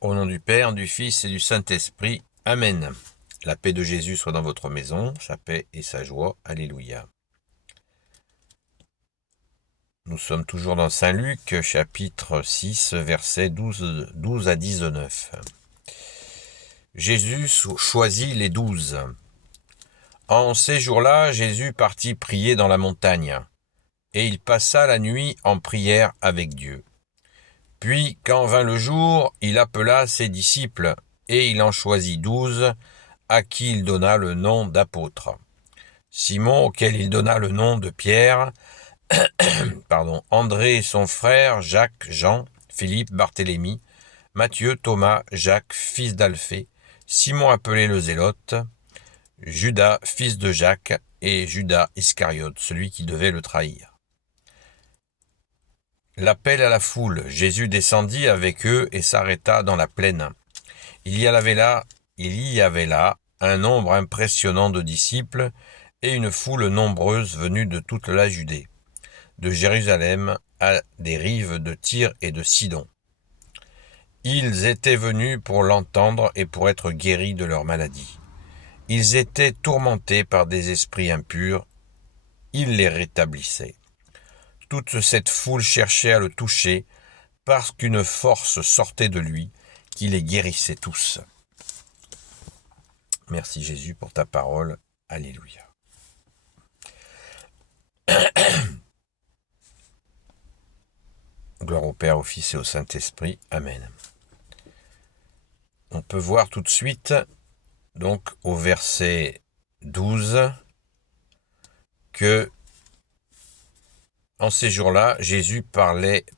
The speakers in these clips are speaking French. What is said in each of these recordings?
Au nom du Père, du Fils et du Saint-Esprit. Amen. La paix de Jésus soit dans votre maison, sa paix et sa joie. Alléluia. Nous sommes toujours dans Saint Luc, chapitre 6, versets 12 à 19. Jésus choisit les 12. En ces jours-là, Jésus partit prier dans la montagne, et il passa la nuit en prière avec Dieu. Puis, quand vint le jour, il appela ses disciples, et il en choisit 12, à qui il donna le nom d'apôtres. Simon, auquel il donna le nom de Pierre, André son frère, Jacques, Jean, Philippe, Barthélemy, Matthieu, Thomas, Jacques, fils d'Alphée, Simon appelé le Zélote, Judas, fils de Jacques, et Judas Iscariote, celui qui devait le trahir. L'appel à la foule. Jésus descendit avec eux et s'arrêta dans la plaine. Il y avait là un nombre impressionnant de disciples et une foule nombreuse venue de toute la Judée, de Jérusalem à des rives de Tyr et de Sidon. Ils étaient venus pour l'entendre et pour être guéris de leur maladie. Ils étaient tourmentés par des esprits impurs. Il les rétablissait. Toute cette foule cherchait à le toucher, parce qu'une force sortait de lui, qui les guérissait tous. Merci Jésus pour ta parole. Alléluia. Gloire au Père, au Fils et au Saint-Esprit. Amen. On peut voir tout de suite, donc au verset 12, que en ces jours-là, Jésus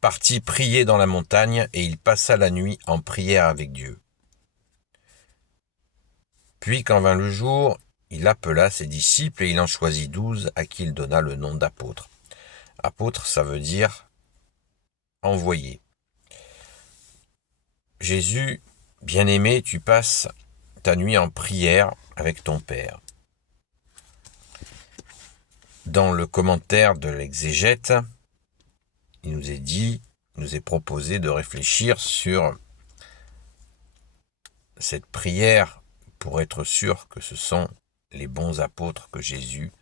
partit prier dans la montagne et il passa la nuit en prière avec Dieu. Puis, quand vint le jour, il appela ses disciples et il en choisit 12 à qui il donna le nom d'apôtres. Apôtre, ça veut dire envoyé. Jésus, bien-aimé, tu passes ta nuit en prière avec ton Père. Dans le commentaire de l'exégète, il nous est proposé de réfléchir sur cette prière pour être sûr que ce sont les bons apôtres que Jésus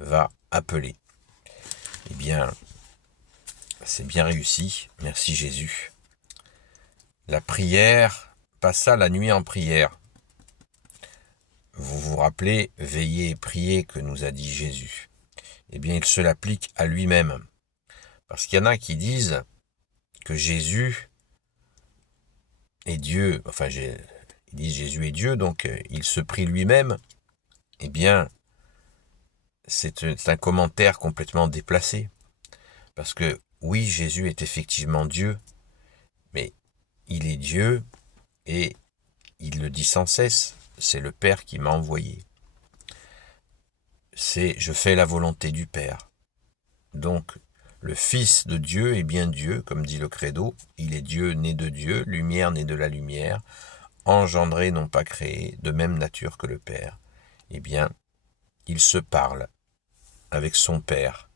va appeler. Eh bien, c'est bien réussi. Merci Jésus. La prière passa la nuit en prière. Vous vous rappelez, veillez et priez que nous a dit Jésus. Eh bien, il se l'applique à lui-même. Parce qu'il y en a qui disent que Jésus est Dieu. Enfin, ils disent Jésus est Dieu, donc il se prie lui-même. Eh bien, c'est un commentaire complètement déplacé. Parce que, oui, Jésus est effectivement Dieu, mais il est Dieu et il le dit sans cesse. C'est le Père qui m'a envoyé. Je fais la volonté du Père. Donc, le Fils de Dieu est bien Dieu, comme dit le Credo. Il est Dieu né de Dieu, lumière né de la lumière, engendré non pas créé, de même nature que le Père. Eh bien, il se parle avec son Père.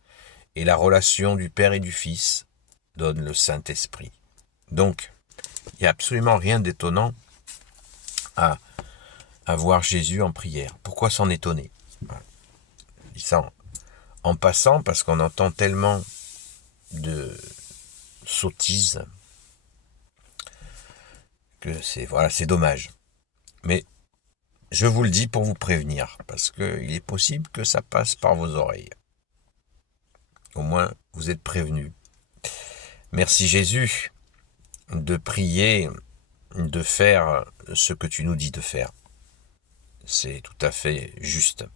Et la relation du Père et du Fils donne le Saint-Esprit. Donc, il n'y a absolument rien d'étonnant à voir Jésus en prière. Pourquoi s'en étonner? Voilà. Je dis ça en passant parce qu'on entend tellement de sottises que c'est dommage. Mais je vous le dis pour vous prévenir, parce qu'il est possible que ça passe par vos oreilles. Au moins, vous êtes prévenus. Merci Jésus de prier, de faire ce que tu nous dis de faire. C'est tout à fait juste.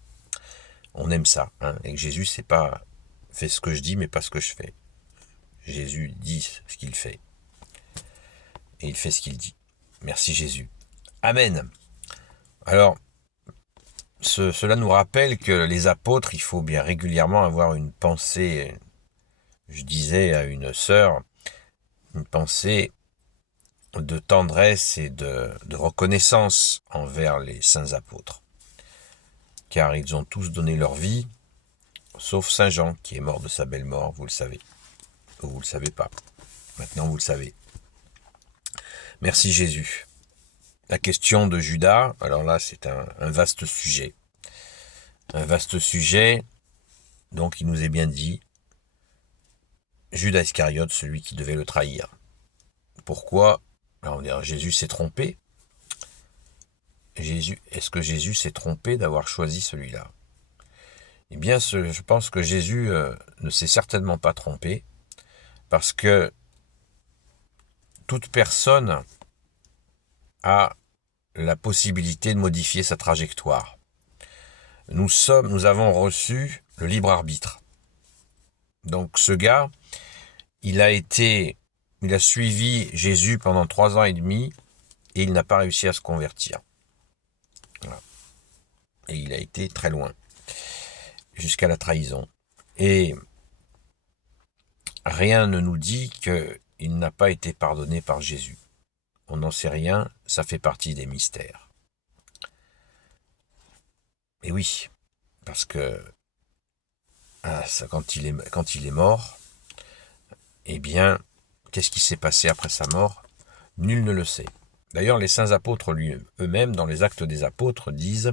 On aime ça, hein, et que Jésus, c'est pas fais ce que je dis, mais pas ce que je fais. Jésus dit ce qu'il fait. Et il fait ce qu'il dit. Merci Jésus. Amen. Alors, cela nous rappelle que les apôtres, il faut bien régulièrement avoir une pensée, je disais à une sœur, une pensée de tendresse et de reconnaissance envers les saints apôtres. Car ils ont tous donné leur vie, sauf Saint Jean, qui est mort de sa belle mort, vous le savez. Ou vous le savez pas. Maintenant, vous le savez. Merci Jésus. La question de Judas, alors là c'est un vaste sujet. Un vaste sujet, donc il nous est bien dit, Judas Iscariote, celui qui devait le trahir. Pourquoi? Alors on dirait Jésus s'est trompé. Est-ce que Jésus s'est trompé d'avoir choisi celui-là? Eh bien, je pense que Jésus ne s'est certainement pas trompé, parce que toute personne a la possibilité de modifier sa trajectoire. Nous avons reçu le libre arbitre. Donc ce gars, il a suivi Jésus pendant 3 ans et demi et il n'a pas réussi à se convertir. Voilà. Et il a été très loin, jusqu'à la trahison. Et rien ne nous dit qu'il n'a pas été pardonné par Jésus. On n'en sait rien, ça fait partie des mystères. Et oui, parce que quand il est mort, eh bien, qu'est-ce qui s'est passé après sa mort? Nul ne le sait. D'ailleurs, les saints apôtres eux-mêmes, dans les Actes des Apôtres, disent,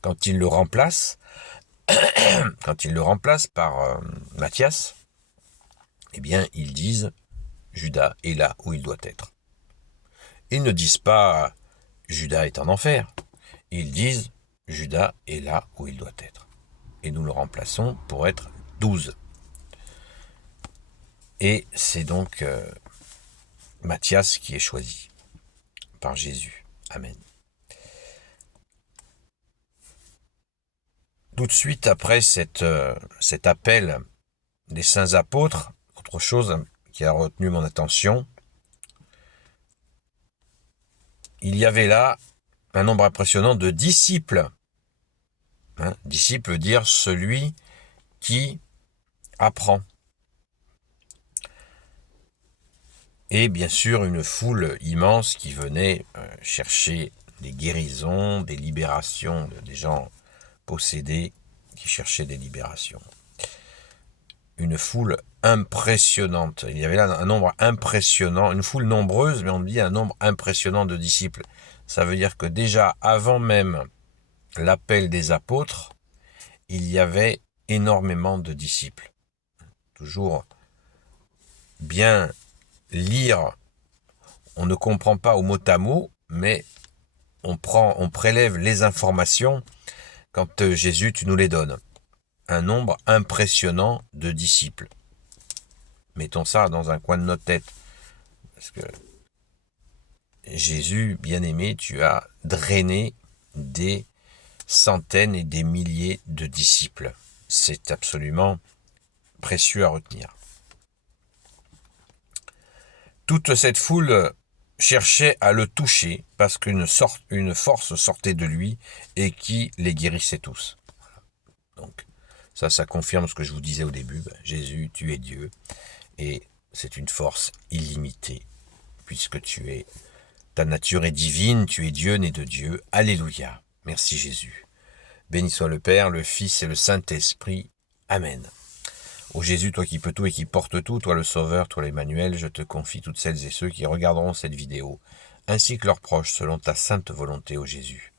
quand ils le remplacent par Matthias, eh bien, ils disent, Judas est là où il doit être. Ils ne disent pas, Judas est en enfer. Ils disent, Judas est là où il doit être. Et nous le remplaçons pour être 12. Et c'est donc Matthias qui est choisi par Jésus. Amen. Tout de suite après cet appel des saints apôtres, autre chose qui a retenu mon attention, il y avait là un nombre impressionnant de disciples. Disciple veut dire celui qui apprend. Et bien sûr une foule immense qui venait chercher des guérisons, des libérations, des gens possédés qui cherchaient des libérations. Une foule impressionnante. Il y avait là un nombre impressionnant, une foule nombreuse, mais on dit un nombre impressionnant de disciples. Ça veut dire que déjà avant même l'appel des apôtres, il y avait énormément de disciples. Toujours bien lire, on ne comprend pas au mot à mot, mais on prélève les informations quand Jésus, tu nous les donnes. Un nombre impressionnant de disciples. Mettons ça dans un coin de notre tête. Parce que Jésus, bien-aimé, tu as drainé des centaines et des milliers de disciples. C'est absolument précieux à retenir. Toute cette foule cherchait à le toucher parce qu'une force sortait de lui et qui les guérissait tous. Donc, ça confirme ce que je vous disais au début. Jésus, tu es Dieu et c'est une force illimitée puisque ta nature est divine, tu es Dieu né de Dieu. Alléluia. Merci Jésus. Béni soit le Père, le Fils et le Saint-Esprit. Amen. Ô Jésus, toi qui peux tout et qui portes tout, toi le Sauveur, toi l'Emmanuel, je te confie toutes celles et ceux qui regarderont cette vidéo, ainsi que leurs proches, selon ta sainte volonté, ô Jésus.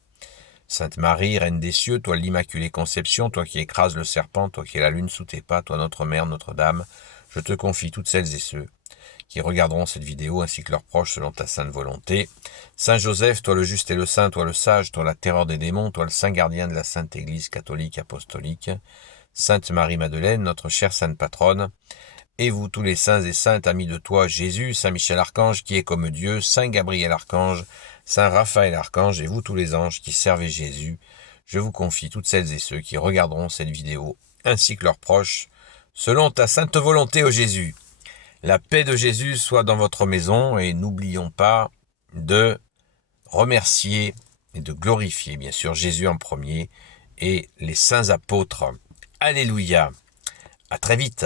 Sainte Marie, Reine des cieux, toi l'Immaculée Conception, toi qui écrases le serpent, toi qui es la lune sous tes pas, toi notre Mère, Notre-Dame, je te confie toutes celles et ceux qui regarderont cette vidéo, ainsi que leurs proches, selon ta sainte volonté. Saint Joseph, toi le juste et le saint, toi le sage, toi la terreur des démons, toi le saint gardien de la Sainte Église catholique apostolique, Sainte Marie-Madeleine, notre chère sainte patronne, et vous tous les saints et saintes amis de toi, Jésus, Saint Michel Archange qui est comme Dieu, Saint Gabriel Archange, Saint Raphaël Archange, et vous tous les anges qui servez Jésus, je vous confie toutes celles et ceux qui regarderont cette vidéo, ainsi que leurs proches, selon ta sainte volonté, ô Jésus. La paix de Jésus soit dans votre maison, et n'oublions pas de remercier et de glorifier, bien sûr, Jésus en premier, et les saints apôtres. Alléluia. À très vite.